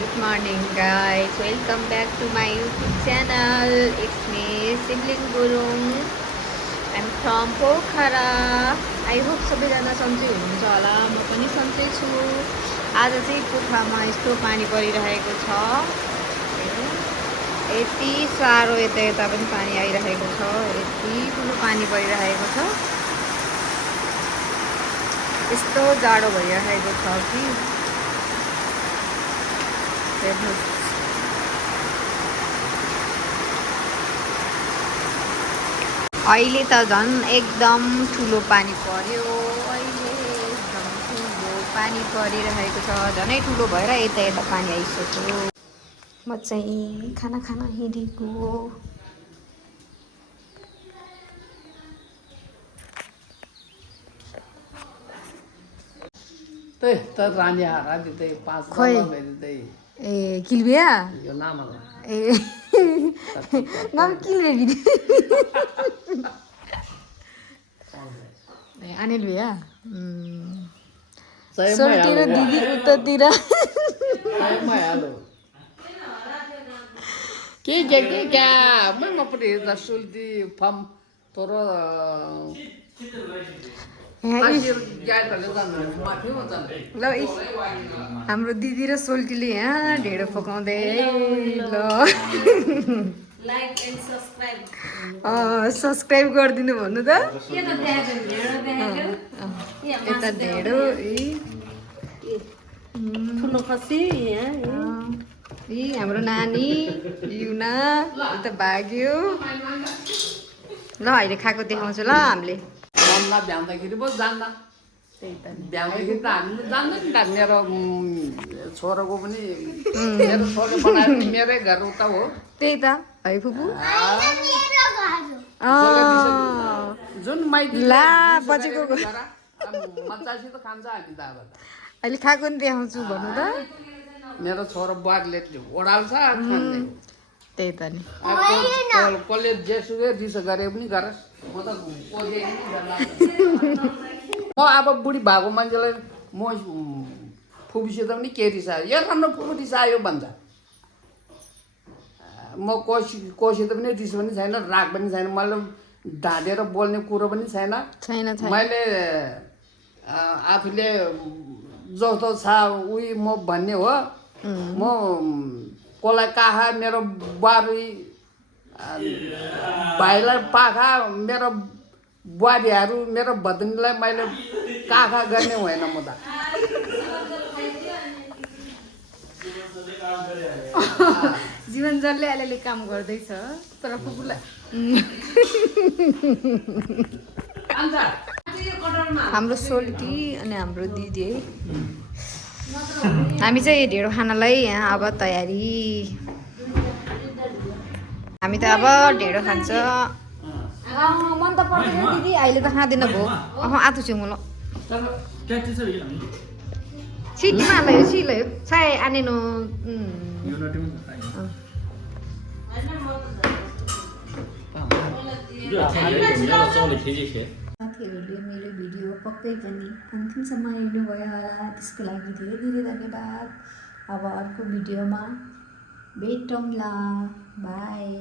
Good morning guys, welcome back to my YouTube channel. It's me Sibling Gurung. I'm from Pokhara. I hope सबैजना सन्चै हुनुहुन्छ होला। म पनि सन्चै छु। आज चाहिँ पोखरामा यस्तो पानी परिरहेको छ। यति साह्रो यता पनि पानी आइरहेको छ। यति ठुलो पानी परिरहेको छ। यस्तो जाडो भइरहेको छ कि अहिले त झन् एकदम ठुलो पानी पर्यो। अहिले एकदम ठुलो पानी परिरहेको छ। झनै ठुलो भएर यता पानी आइसक्यो। म चाहिँ खाना खान हिँडेको। ए किलबिया ए नाम किलबे अनिल भैया सोल्टी र दिदी उतातिर के मैं पटे सोल्टी फम तर ल हाम्रो दिदी र सोल्टीले यहाँ ढेँडो पकाउँदै ल सब्सक्राइब गरिदिनु भन्नु त यता ढेँडो हाम्रो नानी युना यता भाग्यो ल अहिले खाएको देखाउँछु ल हामीले भ्याउँदाखेरि पो जान्दा भ्याउँदाखेरि त हामीले जान्दैन नि मेरो छोराको पनि मेरो छोरो बनाएर मेरै घर उता हो त्यही त है फुपू जुन माइती ला बजेको मजासित खान्छ हामी त अब अहिले खाएको नि देखाउँछु भन्नु त मेरो छोरो बुहारीले ओडाल्छ खाँदै त्यही त नि कसले जेसुकै रिस गरे पनि गरोस् म त म अब बुढी भएको मान्छेलाई म फुपूसित पनि के रिसायो यो राम्रो फुपू रिसायो भन्छ म कोसित पनि रिस पनि छैन राग पनि छैन मैले ढाँटेर बोल्ने कुरो पनि छैन मैले आफूले जस्तो छ उही म भन्ने हो म कसलाई काखा मेरो बुहारी भाइलाई पाखा मेरो बुहारीहरू मेरो भदनीलाई मैले काखा गर्ने होइन म त जीवन जसले अलिअलि काम गर्दैछ तर फुपूलाई हाम्रो सोल्टी अनि हाम्रो दिदी है हामी चाहिँ ढेँडो खानलाई यहाँ अब तयारी हामी त अब ढेँडो खान्छ मन त पर्दैन दिदी अहिले त खाँदैन भयो आएको छु म ल सिटीमा हाल्यो सिलायो साय आनेनो साथीहरूले मेरो भिडियो पक्कै पनि अन्तिमसम्म हेर्नुभयो होला त्यसको लागि धेरै धेरै धन्यवाद अब अर्को भिडियोमा भेटौँला बाई